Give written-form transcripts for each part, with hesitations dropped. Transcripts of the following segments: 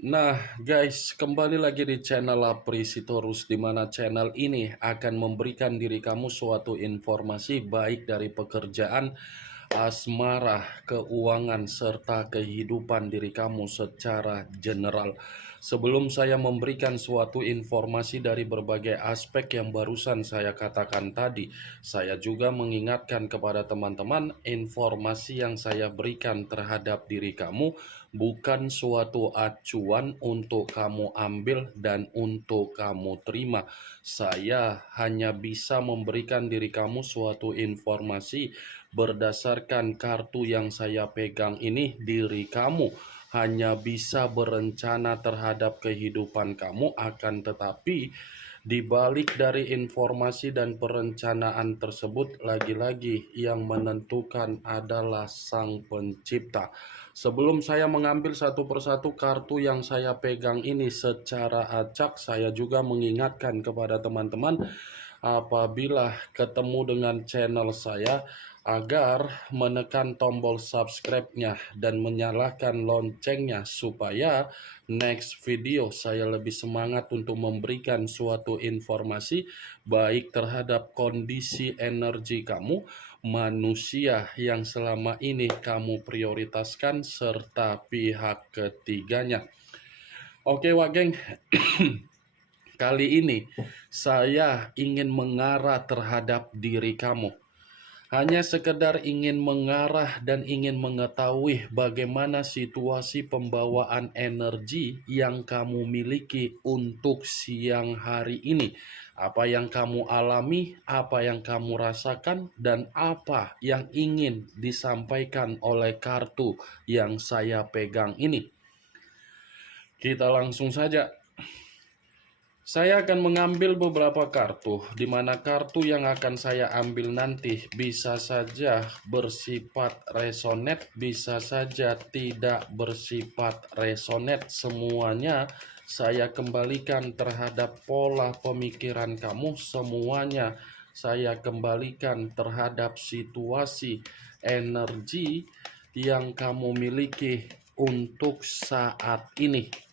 Nah, guys, kembali lagi di channel Aprisitorus, di mana channel ini akan memberikan diri kamu suatu informasi baik dari pekerjaan, asmara, keuangan, serta kehidupan diri kamu secara general. Sebelum saya memberikan suatu informasi dari berbagai aspek yang barusan saya katakan tadi, saya juga mengingatkan kepada teman-teman, informasi yang saya berikan terhadap diri kamu bukan suatu acuan untuk kamu ambil dan untuk kamu terima. Saya hanya bisa memberikan diri kamu suatu informasi berdasarkan kartu yang saya pegang ini. Diri kamu hanya bisa berencana terhadap kehidupan kamu, akan tetapi di balik dari informasi dan perencanaan tersebut, lagi-lagi yang menentukan adalah Sang Pencipta. Sebelum saya mengambil satu persatu kartu yang saya pegang ini secara acak, saya juga mengingatkan kepada teman-teman apabila ketemu dengan channel saya agar menekan tombol subscribe-nya dan menyalakan loncengnya supaya next video saya lebih semangat untuk memberikan suatu informasi baik terhadap kondisi energi kamu, manusia yang selama ini kamu prioritaskan, serta pihak ketiganya. Oke, Wak Geng. Kali ini saya ingin mengarah terhadap diri kamu. Hanya sekedar ingin mengarah dan ingin mengetahui bagaimana situasi pembawaan energi yang kamu miliki untuk siang hari ini. Apa yang kamu alami, apa yang kamu rasakan, dan apa yang ingin disampaikan oleh kartu yang saya pegang ini. Kita langsung saja. Saya akan mengambil beberapa kartu, di mana kartu yang akan saya ambil nanti bisa saja bersifat resonate, bisa saja tidak bersifat resonate. Semuanya saya kembalikan terhadap pola pemikiran kamu, semuanya saya kembalikan terhadap situasi energi yang kamu miliki untuk saat ini.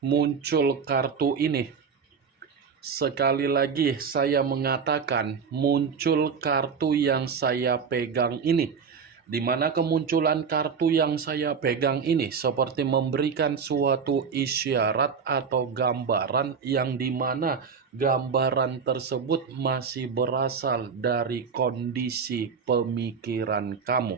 Muncul kartu ini. Sekali lagi saya mengatakan muncul kartu yang saya pegang ini, di mana kemunculan kartu yang saya pegang ini seperti memberikan suatu isyarat atau gambaran yang dimana gambaran tersebut masih berasal dari kondisi pemikiran kamu.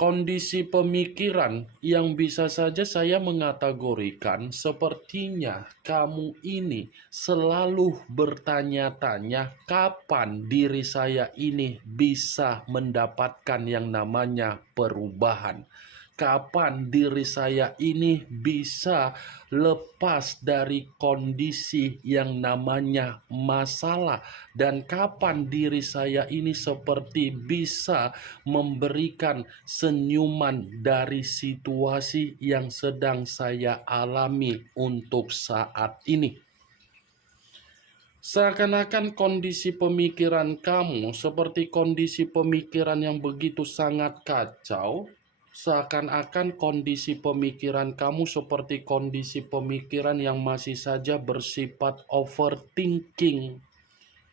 Kondisi pemikiran yang bisa saja saya mengategorikan sepertinya kamu ini selalu bertanya-tanya kapan diri saya ini bisa mendapatkan yang namanya perubahan. Kapan diri saya ini bisa lepas dari kondisi yang namanya masalah, dan kapan diri saya ini seperti bisa memberikan senyuman dari situasi yang sedang saya alami untuk saat ini. Seakan-akan kondisi pemikiran kamu seperti kondisi pemikiran yang begitu sangat kacau. Seakan-akan kondisi pemikiran kamu seperti kondisi pemikiran yang masih saja bersifat overthinking.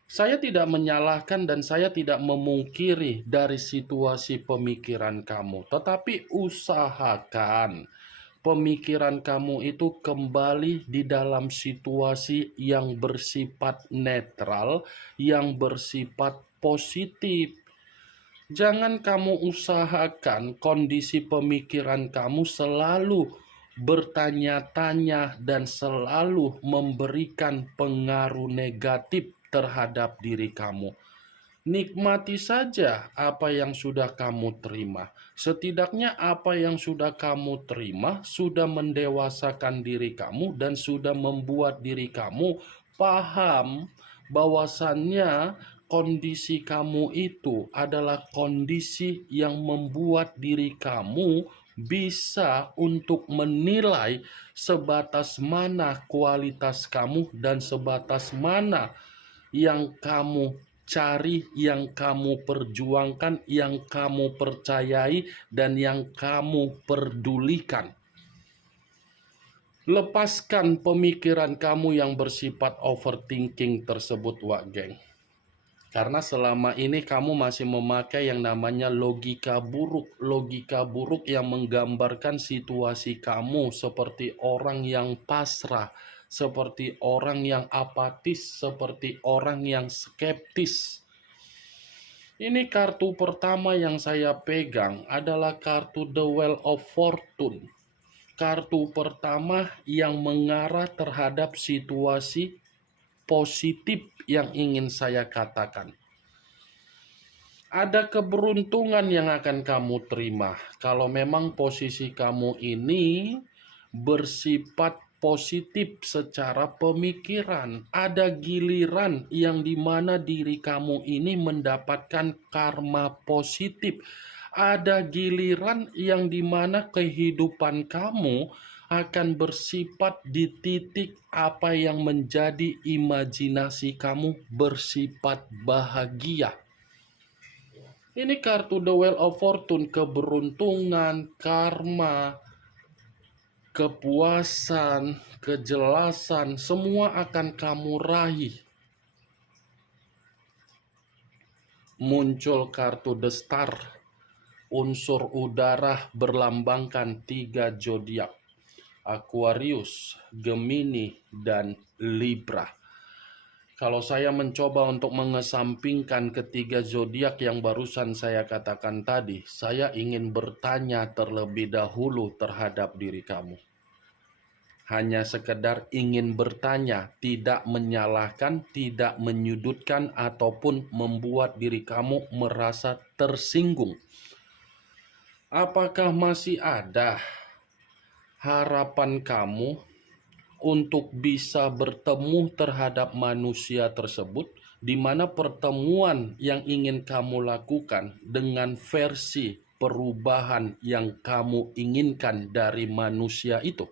Saya tidak menyalahkan dan saya tidak memungkiri dari situasi pemikiran kamu, tetapi usahakan pemikiran kamu itu kembali di dalam situasi yang bersifat netral, yang bersifat positif. Jangan kamu usahakan kondisi pemikiran kamu selalu bertanya-tanya dan selalu memberikan pengaruh negatif terhadap diri kamu. Nikmati saja apa yang sudah kamu terima. Setidaknya apa yang sudah kamu terima sudah mendewasakan diri kamu dan sudah membuat diri kamu paham bahwasannya kondisi kamu itu adalah kondisi yang membuat diri kamu bisa untuk menilai sebatas mana kualitas kamu dan sebatas mana yang kamu cari, yang kamu perjuangkan, yang kamu percayai, dan yang kamu pedulikan. Lepaskan pemikiran kamu yang bersifat overthinking tersebut, Wak Geng. Karena selama ini kamu masih memakai yang namanya logika buruk. Logika buruk yang menggambarkan situasi kamu seperti orang yang pasrah, seperti orang yang apatis, seperti orang yang skeptis. Ini kartu pertama yang saya pegang adalah kartu The Wheel of Fortune. Kartu pertama yang mengarah terhadap situasi positif yang ingin saya katakan. Ada keberuntungan yang akan kamu terima kalau memang posisi kamu ini bersifat positif secara pemikiran. Ada giliran yang dimana diri kamu ini mendapatkan karma positif. Ada giliran yang dimana kehidupan kamu akan bersifat di titik apa yang menjadi imajinasi kamu bersifat bahagia. Ini kartu The Wheel of Fortune, keberuntungan, karma, kepuasan, kejelasan, semua akan kamu raih. Muncul kartu The Star, unsur udara berlambangkan 3 zodiak, Aquarius, Gemini, dan Libra. Kalau saya mencoba untuk mengesampingkan ketiga zodiak yang barusan saya katakan tadi, saya ingin bertanya terlebih dahulu terhadap diri kamu. Hanya sekedar ingin bertanya, tidak menyalahkan, tidak menyudutkan, ataupun membuat diri kamu merasa tersinggung. Apakah masih ada harapan kamu untuk bisa bertemu terhadap manusia tersebut, di mana pertemuan yang ingin kamu lakukan dengan versi perubahan yang kamu inginkan dari manusia itu?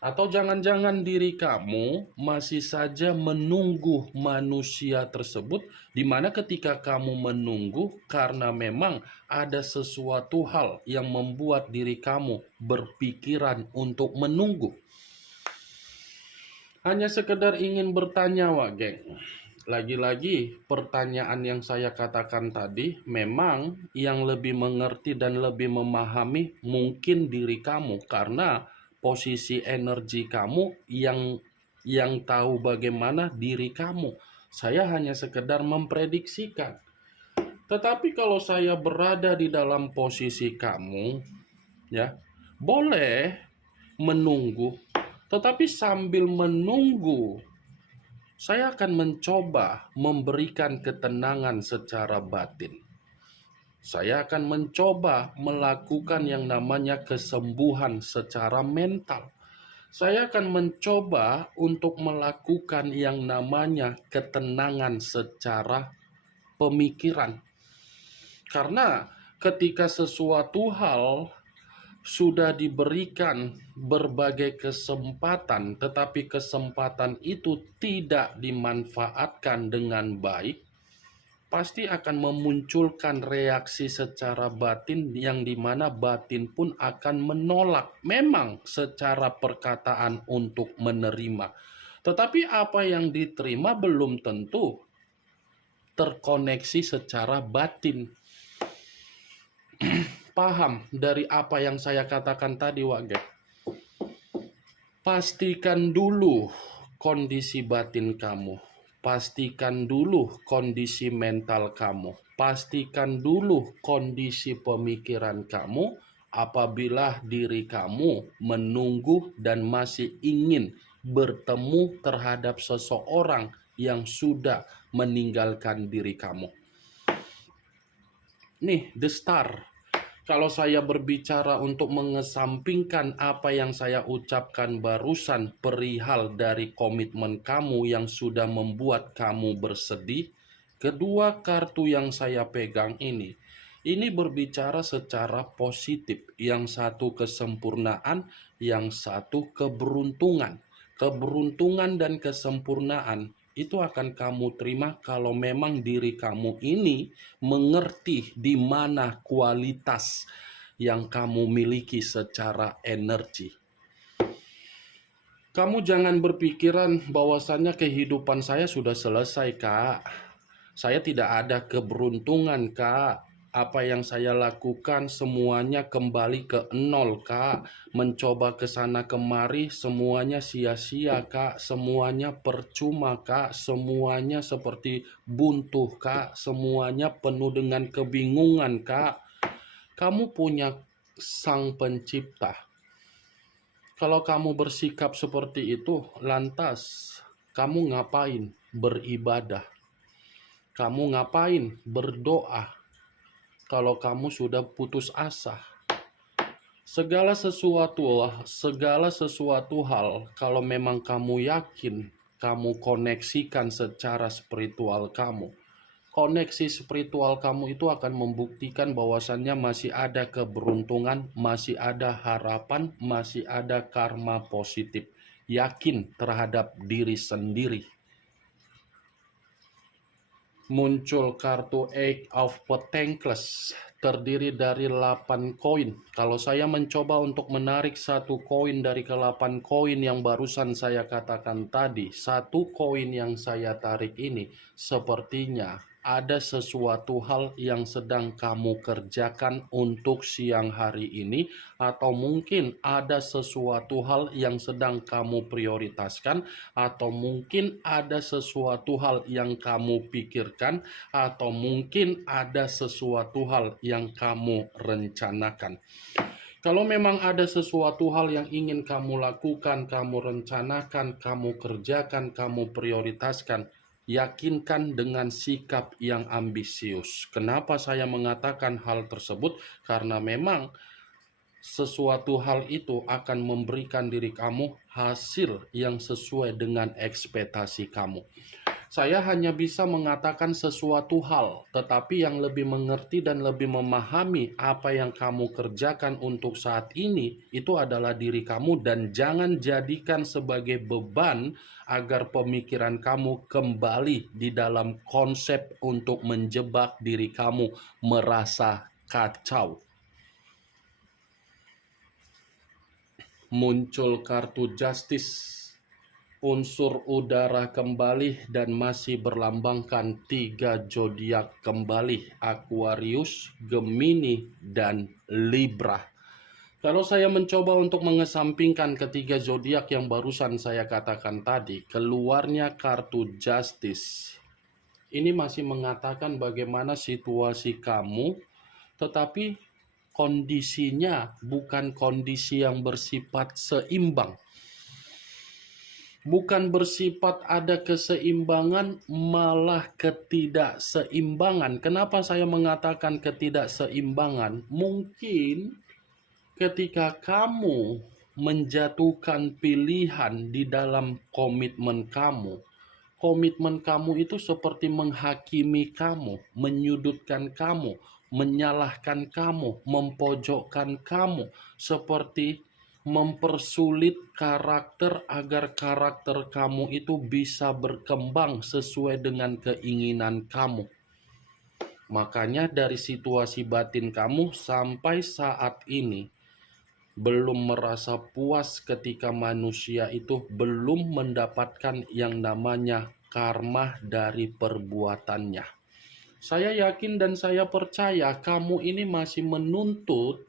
Atau jangan-jangan diri kamu masih saja menunggu manusia tersebut, di mana ketika kamu menunggu karena memang ada sesuatu hal yang membuat diri kamu berpikiran untuk menunggu. Hanya sekedar ingin bertanya, Wak Geng. Lagi-lagi pertanyaan yang saya katakan tadi, memang yang lebih mengerti dan lebih memahami mungkin diri kamu, karena posisi energi kamu yang tahu bagaimana diri kamu. Saya hanya sekedar memprediksikan. Tetapi kalau saya berada di dalam posisi kamu, ya, boleh menunggu. Tetapi sambil menunggu, saya akan mencoba memberikan ketenangan secara batin. Saya akan mencoba melakukan yang namanya kesembuhan secara mental. Saya akan mencoba untuk melakukan yang namanya ketenangan secara pemikiran. Karena ketika sesuatu hal sudah diberikan berbagai kesempatan, tetapi kesempatan itu tidak dimanfaatkan dengan baik, pasti akan memunculkan reaksi secara batin yang dimana batin pun akan menolak. Memang secara perkataan untuk menerima, tetapi apa yang diterima belum tentu terkoneksi secara batin. Paham dari apa yang saya katakan tadi, Wak Geng? Pastikan dulu kondisi batin kamu. Pastikan dulu kondisi mental kamu. Pastikan dulu kondisi pemikiran kamu apabila diri kamu menunggu dan masih ingin bertemu terhadap seseorang yang sudah meninggalkan diri kamu. Nih, The Star. Kalau saya berbicara untuk mengesampingkan apa yang saya ucapkan barusan perihal dari komitmen kamu yang sudah membuat kamu bersedih, kedua kartu yang saya pegang ini Ini berbicara secara positif, yang satu kesempurnaan, yang satu keberuntungan. Keberuntungan dan kesempurnaan itu akan kamu terima kalau memang diri kamu ini mengerti di mana kualitas yang kamu miliki secara energi. Kamu jangan berpikiran bahwasannya kehidupan saya sudah selesai, Kak. Saya tidak ada keberuntungan, Kak. Apa yang saya lakukan semuanya kembali ke nol, Kak. Mencoba ke sana kemari semuanya sia-sia, Kak. Semuanya percuma, Kak. Semuanya seperti buntu, Kak. Semuanya penuh dengan kebingungan, Kak. Kamu punya Sang Pencipta. Kalau kamu bersikap seperti itu, lantas kamu ngapain beribadah? Kamu ngapain berdoa kalau kamu sudah putus asa? Segala sesuatu hal, kalau memang kamu yakin, kamu koneksikan secara spiritual kamu. Koneksi spiritual kamu itu akan membuktikan bahwasannya masih ada keberuntungan, masih ada harapan, masih ada karma positif. Yakin terhadap diri sendiri. Muncul kartu Eight of Pentacles, terdiri dari 8 koin. Kalau saya mencoba untuk menarik satu koin dari ke-8 koin yang barusan saya katakan tadi, satu koin yang saya tarik ini sepertinya ada sesuatu hal yang sedang kamu kerjakan untuk siang hari ini, atau mungkin ada sesuatu hal yang sedang kamu prioritaskan, atau mungkin ada sesuatu hal yang kamu pikirkan, atau mungkin ada sesuatu hal yang kamu rencanakan. Kalau memang ada sesuatu hal yang ingin kamu lakukan, kamu rencanakan, kamu kerjakan, kamu prioritaskan, yakinkan dengan sikap yang ambisius. Kenapa saya mengatakan hal tersebut? Karena memang sesuatu hal itu akan memberikan diri kamu hasil yang sesuai dengan ekspektasi kamu. Saya hanya bisa mengatakan sesuatu hal, tetapi yang lebih mengerti dan lebih memahami apa yang kamu kerjakan untuk saat ini, itu adalah diri kamu, dan jangan jadikan sebagai beban agar pemikiran kamu kembali di dalam konsep untuk menjebak diri kamu merasa kacau. Muncul kartu Justice, unsur udara kembali, dan masih berlambangkan 3 zodiak kembali, Aquarius, Gemini, dan Libra. Kalau saya mencoba untuk mengesampingkan ketiga zodiak yang barusan saya katakan tadi, keluarnya kartu Justice. Ini masih mengatakan bagaimana situasi kamu, tetapi kondisinya bukan kondisi yang bersifat seimbang. Bukan bersifat ada keseimbangan, malah ketidakseimbangan. Kenapa saya mengatakan ketidakseimbangan? Mungkin ketika kamu menjatuhkan pilihan di dalam komitmen kamu itu seperti menghakimi kamu, menyudutkan kamu, menyalahkan kamu, mempojokkan kamu, seperti mempersulit karakter agar karakter kamu itu bisa berkembang sesuai dengan keinginan kamu. Makanya dari situasi batin kamu sampai saat ini belum merasa puas ketika manusia itu belum mendapatkan yang namanya karma dari perbuatannya. Saya yakin dan saya percaya kamu ini masih menuntut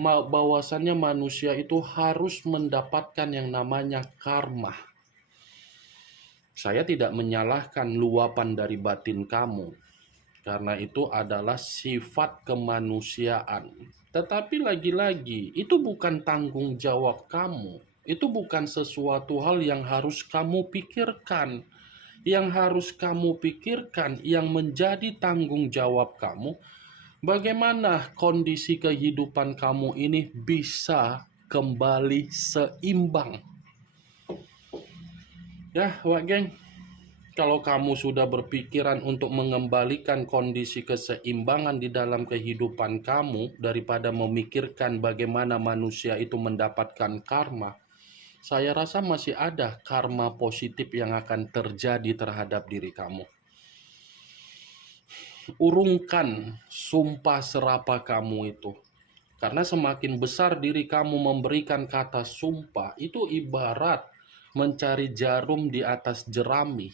bahwasannya manusia itu harus mendapatkan yang namanya karma. Saya tidak menyalahkan luapan dari batin kamu, karena itu adalah sifat kemanusiaan. Tetapi lagi-lagi, itu bukan tanggung jawab kamu. Itu bukan sesuatu hal yang harus kamu pikirkan. Yang harus kamu pikirkan, yang menjadi tanggung jawab kamu, bagaimana kondisi kehidupan kamu ini bisa kembali seimbang. Ya, Wak Geng, Kalau kamu sudah berpikiran untuk mengembalikan kondisi keseimbangan di dalam kehidupan kamu daripada memikirkan bagaimana manusia itu mendapatkan karma, saya rasa masih ada karma positif yang akan terjadi terhadap diri kamu. Urungkan sumpah serapah kamu itu. Karena semakin besar diri kamu memberikan kata sumpah, itu ibarat mencari jarum di atas jerami.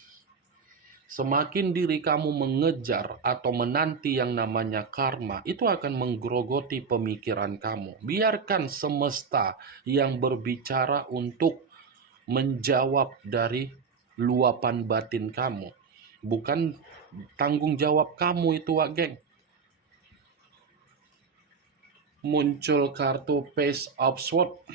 Semakin diri kamu mengejar atau menanti yang namanya karma, itu akan menggerogoti pemikiran kamu. Biarkan semesta yang berbicara untuk menjawab dari luapan batin kamu. Bukan tanggung jawab kamu itu, Wak Geng. Muncul kartu Page of Swords.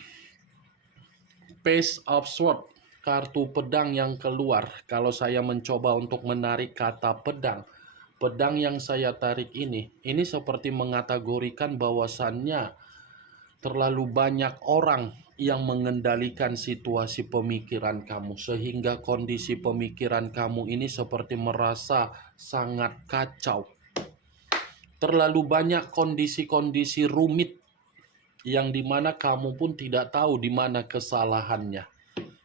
Page of Swords, kartu pedang yang keluar. Kalau saya mencoba untuk menarik kata pedang, pedang yang saya tarik ini seperti mengategorikan bahwasannya terlalu banyak orang yang mengendalikan situasi pemikiran kamu, sehingga kondisi pemikiran kamu ini seperti merasa sangat kacau. Terlalu banyak kondisi-kondisi rumit yang dimana kamu pun tidak tahu di mana kesalahannya.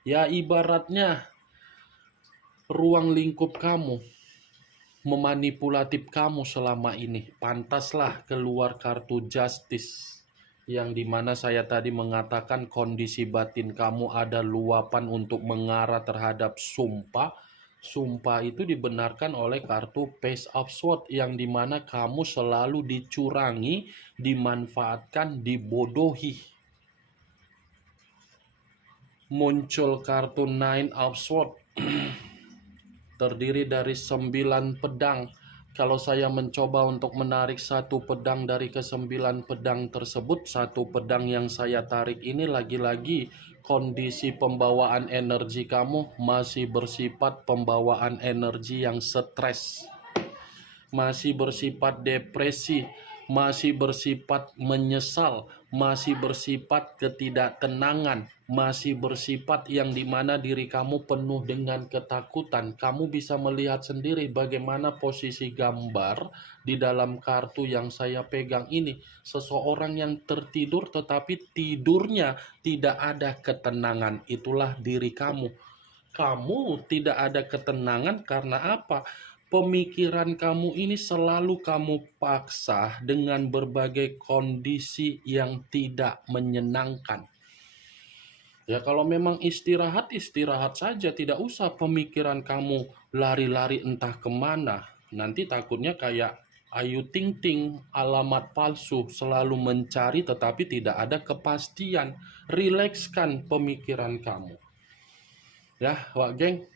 Ya, ibaratnya ruang lingkup kamu memanipulatif kamu selama ini. Pantaslah keluar kartu Justice, yang dimana saya tadi mengatakan kondisi batin kamu ada luapan untuk mengarah terhadap sumpah. Sumpah itu dibenarkan oleh kartu Page of Swords, yang dimana kamu selalu dicurangi, dimanfaatkan, dibodohi. Muncul kartu Nine of Swords, terdiri dari 9 pedang. Kalau saya mencoba untuk menarik satu pedang dari ke-9 pedang tersebut, satu pedang yang saya tarik ini lagi-lagi kondisi pembawaan energi kamu masih bersifat pembawaan energi yang stres, masih bersifat depresi, masih bersifat menyesal, masih bersifat ketidaktenangan, masih bersifat yang dimana diri kamu penuh dengan ketakutan. Kamu bisa melihat sendiri bagaimana posisi gambar di dalam kartu yang saya pegang ini. Seseorang yang tertidur tetapi tidurnya tidak ada ketenangan. Itulah diri kamu. Kamu tidak ada ketenangan karena apa? Pemikiran kamu ini selalu kamu paksa dengan berbagai kondisi yang tidak menyenangkan. Ya, kalau memang istirahat, istirahat saja. Tidak usah pemikiran kamu lari-lari entah kemana. Nanti takutnya kayak Ayu Ting Ting, alamat palsu, selalu mencari tetapi tidak ada kepastian. Rilekskan pemikiran kamu. Ya, Wak Geng,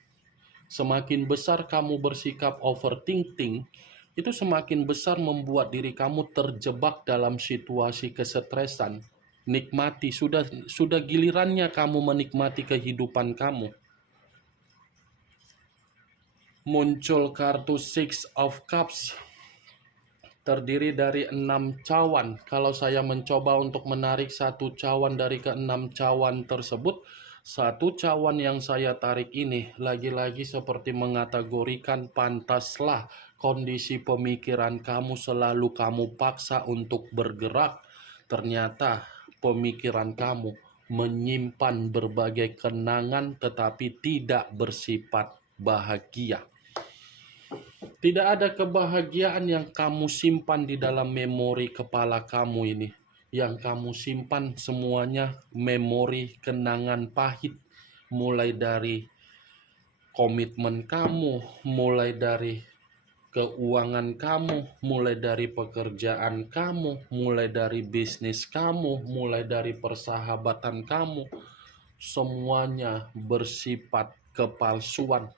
semakin besar kamu bersikap overthinking, itu semakin besar membuat diri kamu terjebak dalam situasi kesetresan. Nikmati, sudah gilirannya kamu menikmati kehidupan kamu. Muncul kartu Six of Cups, terdiri dari 6 cawan. Kalau saya mencoba untuk menarik satu cawan dari ke-6 cawan tersebut, satu cawan yang saya tarik ini lagi-lagi seperti mengategorikan pantaslah kondisi pemikiran kamu selalu kamu paksa untuk bergerak. Ternyata pemikiran kamu menyimpan berbagai kenangan tetapi tidak bersifat bahagia. Tidak ada kebahagiaan yang kamu simpan di dalam memori kepala kamu ini. Yang kamu simpan semuanya memori kenangan pahit. Mulai dari komitmen kamu, mulai dari keuangan kamu, mulai dari pekerjaan kamu, mulai dari bisnis kamu, mulai dari persahabatan kamu. Semuanya bersifat kepalsuan.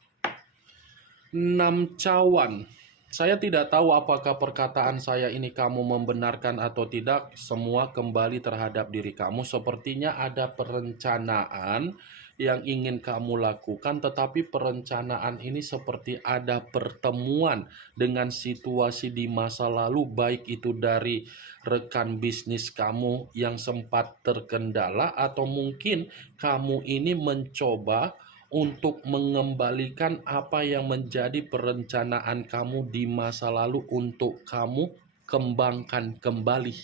6 cawan. Saya tidak tahu apakah perkataan saya ini kamu membenarkan atau tidak. Semua kembali terhadap diri kamu. Sepertinya ada perencanaan yang ingin kamu lakukan, tetapi perencanaan ini seperti ada pertemuan dengan situasi di masa lalu, baik itu dari rekan bisnis kamu yang sempat terkendala, atau mungkin kamu ini mencoba untuk mengembalikan apa yang menjadi perencanaan kamu di masa lalu untuk kamu kembangkan kembali.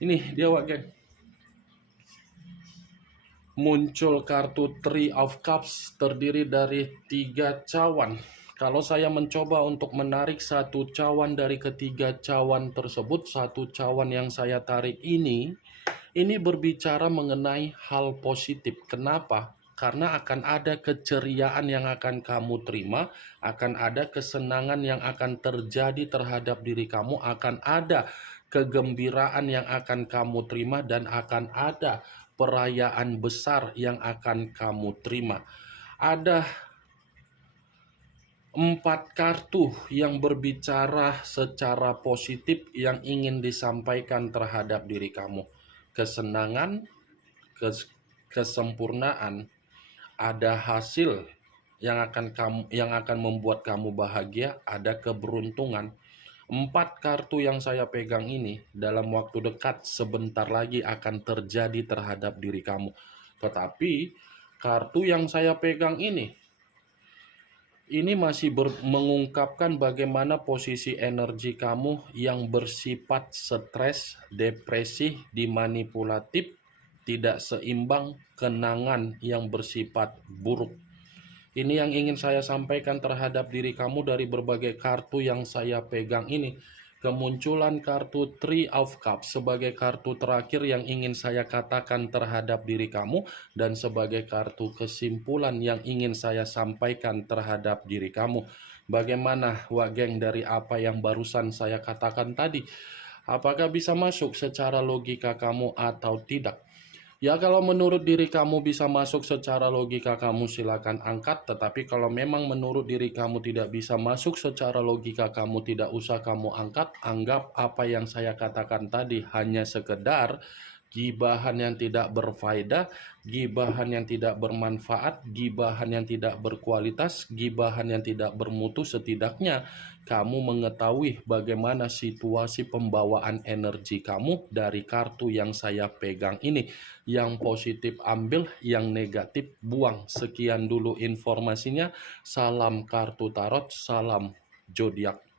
Ini dia Wak geng. Muncul kartu Three of Cups terdiri dari 3 cawan. Kalau saya mencoba untuk menarik satu cawan dari ketiga cawan tersebut, satu cawan yang saya tarik ini berbicara mengenai hal positif. Kenapa? Karena akan ada keceriaan yang akan kamu terima, akan ada kesenangan yang akan terjadi terhadap diri kamu, akan ada kegembiraan yang akan kamu terima, dan akan ada perayaan besar yang akan kamu terima. Ada 4 kartu yang berbicara secara positif yang ingin disampaikan terhadap diri kamu. Kesenangan, kesempurnaan, ada hasil yang akan membuat kamu bahagia, ada keberuntungan. 4 kartu yang saya pegang ini dalam waktu dekat sebentar lagi akan terjadi terhadap diri kamu. Tetapi kartu yang saya pegang ini masih mengungkapkan bagaimana posisi energi kamu yang bersifat stres, depresi, dimanipulatif, tidak seimbang, kenangan yang bersifat buruk. Ini yang ingin saya sampaikan terhadap diri kamu dari berbagai kartu yang saya pegang ini. Kemunculan kartu Three of Cups sebagai kartu terakhir yang ingin saya katakan terhadap diri kamu, dan sebagai kartu kesimpulan yang ingin saya sampaikan terhadap diri kamu. Bagaimana Wak geng dari apa yang barusan saya katakan tadi? Apakah bisa masuk secara logika kamu atau tidak? Ya, kalau menurut diri kamu bisa masuk secara logika kamu silakan angkat. Tetapi kalau memang menurut diri kamu tidak bisa masuk secara logika kamu, tidak usah kamu angkat. Anggap apa yang saya katakan tadi hanya sekedar gibahan yang tidak berfaedah, gibahan yang tidak bermanfaat, gibahan yang tidak berkualitas, gibahan yang tidak bermutu. Setidaknya kamu mengetahui bagaimana situasi pembawaan energi kamu dari kartu yang saya pegang ini. Yang positif ambil, yang negatif buang. Sekian dulu informasinya. Salam kartu tarot, salam zodiak.